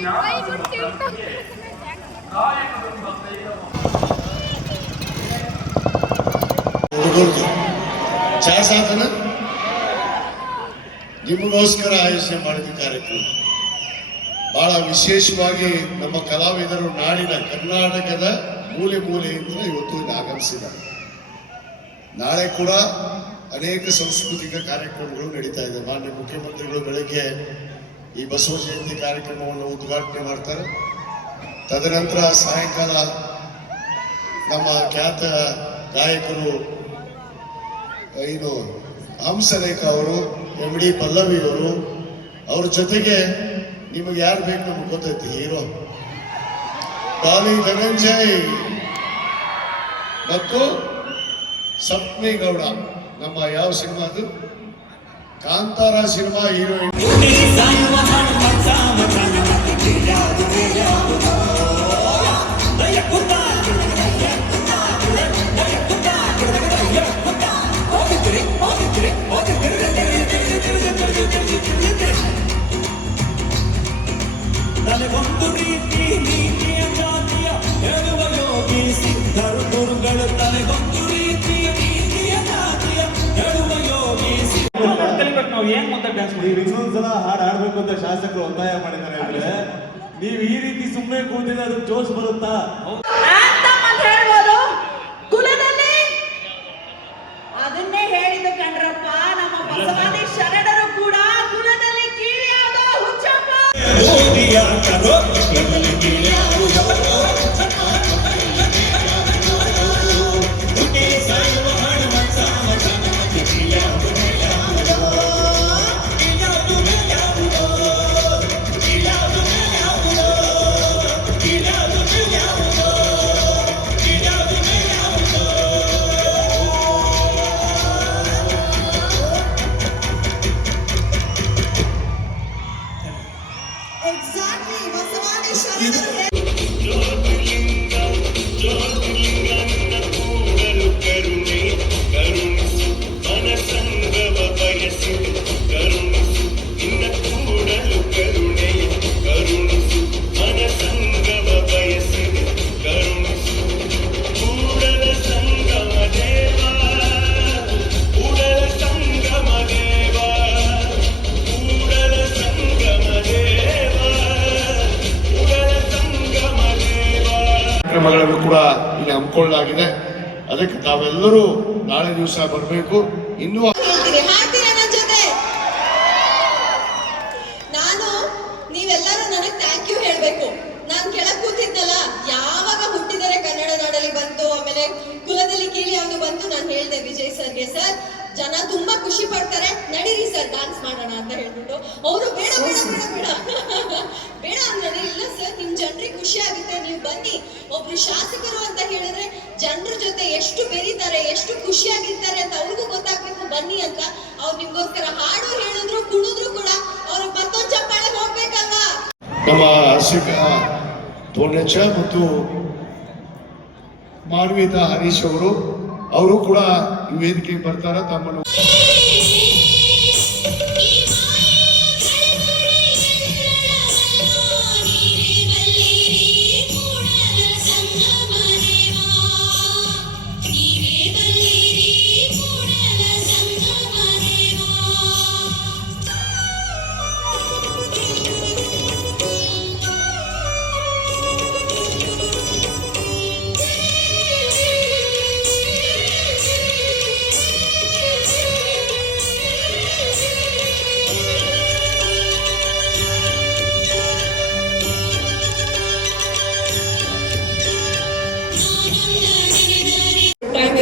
ಚಾ ಸಾಧನ ನಿಮಗೋಸ್ಕರ ಆಯೋಜನೆ ಮಾಡಿದ ಕಾರ್ಯಕ್ರಮ ಬಹಳ ವಿಶೇಷವಾಗಿ ನಮ್ಮ ಕಲಾವಿದರು ನಾಡಿನ ಕರ್ನಾಟಕದ ಮೂಲೆ ಮೂಲೆಯಿಂದ ಇವತ್ತು ಇಲ್ಲಿ ಆಗಮಿಸಿದ್ದಾರೆ. ನಾಳೆ ಕೂಡ ಅನೇಕ ಸಾಂಸ್ಕೃತಿಕ ಕಾರ್ಯಕ್ರಮಗಳು ನಡೀತಾ ಇದೆ. ಮಾನ್ಯ ಮುಖ್ಯಮಂತ್ರಿಗಳು ಬೆಳಗ್ಗೆ ಈ ಬಸವ ಜಯಂತಿ ಕಾರ್ಯಕ್ರಮವನ್ನು ಉದ್ಘಾಟನೆ ಮಾಡ್ತಾರೆ. ತದನಂತರ ಸಾಯಂಕಾಲ ನಮ್ಮ ಖ್ಯಾತ ಗಾಯಕರು ಹಂಸಲೇಖ ಅವರು, MD ಪಲ್ಲವಿ ಅವರು, ಅವ್ರ ಜೊತೆಗೆ ನಿಮಗೆ ಯಾರು ಬೇಕು ನಮ್ಗೆ ಗೊತ್ತೈತಿ, ಹೀರೋ ಡಾಲಿ ಧನಂಜಯ್ ಮತ್ತು ಸಪ್ನಿ ಗೌಡ. ನಮ್ಮ ಯಾವ ಸಿನಿಮಾ ಅದು? Kantara cinema heroine. ತನಗೊಂದು ರೀತಿ ನೀತಿಯ ಜಾತಿಯ ಹೇಳುವ ಯೋಗಿ ಸಿದ್ಧರು ಗುರುಗಳು. ತನಗೊಂದು ರೀತಿಯ ನೀತಿಯ ಜಾತಿಯ ಹೇಳುವ ಯೋಗಿ ಕಲಿಬೇಕು. ನಾವು ಏನ್ ಮತ್ತೆ ಡ್ಯಾನ್ಸ್ ಮಾಡ್ತೀವಿ? ಇನ್ನೊಂದ್ಸಲ ಹಾಡು ಹಾಡ್ಬೇಕು ಅಂತ ಶಾಸಕರು ಒತ್ತಾಯ ಮಾಡಿದ್ದಾರೆ. ಅಂದ್ರೆ ನೀವು ಈ ರೀತಿ ಸುಮ್ಮನೆ ಕೂತಿದ್ರೆ ಅದಕ್ಕೆ ಜೋಶ್ ಬರುತ್ತಾ? ಹೇಳ್ಬೋದು ಕುಲದಲ್ಲಿ ಅದನ್ನೇ ಹೇಳಿದ್ದು ಕಣ್ರಪ್ಪ. ನಮ್ಮ ಬಸವಾದಿ ಶರಣರು ಕೂಡ ಕುಲದಲ್ಲಿ ಕೀಳಿಯಾದ ಹುಚ್ಚಪ್ಪ. ಕಾರ್ಯಕ್ರಮಗಳನ್ನು ಕೂಡ ಇಲ್ಲಿ ಹಮ್ಮಿಕೊಳ್ಳಲಾಗಿದೆ. ಅದಕ್ಕೆ ತಾವೆಲ್ಲರೂ ನಾಳೆ ದಿವಸ ಬರಬೇಕು. ಇನ್ನೂ ನಾನು ನೀವೆಲ್ಲರೂ ನನಗೆ ಥ್ಯಾಂಕ್ ಯು ಹೇಳ್ಬೇಕು. ನಾನು ಕೆಳಗೆ ಕೂತಿದ್ದಲ್ಲ, ಯಾವಾಗ ಹುಟ್ಟಿದರೆ ಕನ್ನಡ ನಾಡಲ್ಲಿ ಬಂತು, ಆಮೇಲೆ ಕುಲದಲ್ಲಿ ಕೀಳಿ ಯಾವುದು ಬಂತು, ನಾನು ಹೇಳಿದೆ ವಿಜಯ್ ಸರ್ಗೆ, ಸರ್ ಜನ ತುಂಬಾ ಖುಷಿ ಪಡ್ತಾರೆ, ನಡೀರಿ ಸರ್ ಡ್ಯಾನ್ಸ್ ಮಾಡೋಣ ಅಂತ ಹೇಳ್ಬಿಟ್ಟು. ಅವರು ಬೇಡ ಬೇಡ ಬೇಡ ಬೇಡ ಬೇಡ ಅಂದ್ರೆ, ಇಲ್ಲ ಸರ್ ನಿಮ್ ಜನರಿಗೆ ಖುಷಿ ಆಗುತ್ತೆ, ನೀವು ಬನ್ನಿ. ಒಬ್ರು ಶಾಸಕರು ಅಂತ ಹೇಳಿದ್ರೆ ಜನರ ಜೊತೆ ಎಷ್ಟು ಬೆರೀತಾರೆ, ಎಷ್ಟು ಖುಷಿಯಾಗಿರ್ತಾರೆ ಅಂತ ಅವ್ರಿಗೂ ಗೊತ್ತಾಗ್ಬೇಕು, ಬನ್ನಿ ಅಂತ. ಅವ್ರು ನಿಮ್ಗೋಸ್ಕರ ಹಾಡು ಹೇಳಿದ್ರು, ಕುಣಿದ್ರು ಕೂಡ ಅವ್ರಿಗೆ ಮತ್ತೊಂದು ಚಪ್ಪಾಳೆ ಹೋಗ್ಬೇಕಲ್ವಾ. ನಮ್ಮ ತೋಣಚ ಮತ್ತು ಮಾನ್ವಿತ ಹರೀಶ್ ಅವರು ಕೂಡ ಈ ವೇದಿಕೆಗೆ ಬರ್ತಾರೆ. ತಮ್ಮನ್ನು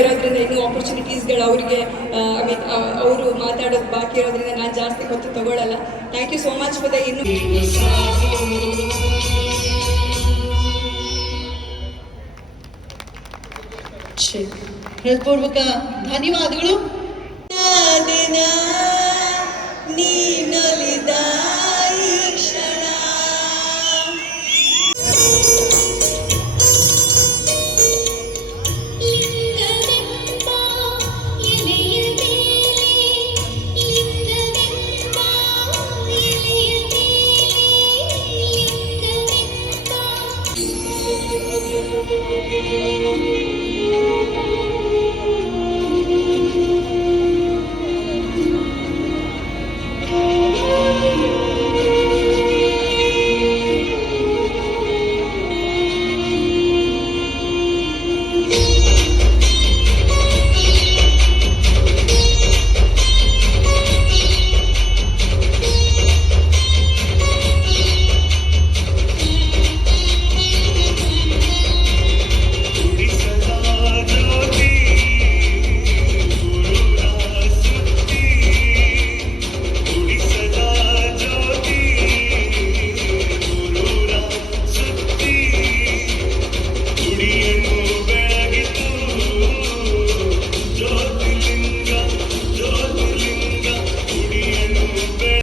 ಇರೋದ್ರಿಂದ ಇನ್ನೂ ಆಪರ್ಚುನಿಟೀಸ್ಗಳು ಅವರಿಗೆ ಅವರು ಮಾತಾಡೋದು ಬಾಕಿ ಇರೋದ್ರಿಂದ ನಾನು ಜಾಸ್ತಿ ಹೊತ್ತು ತಗೊಳ್ಳಲ್ಲ. Thank you so much for the ಇನ್ನು ಹೃತ್ಪೂರ್ವಕ ಧನ್ಯವಾದಗಳು. ನೀನಲ್ಲಿ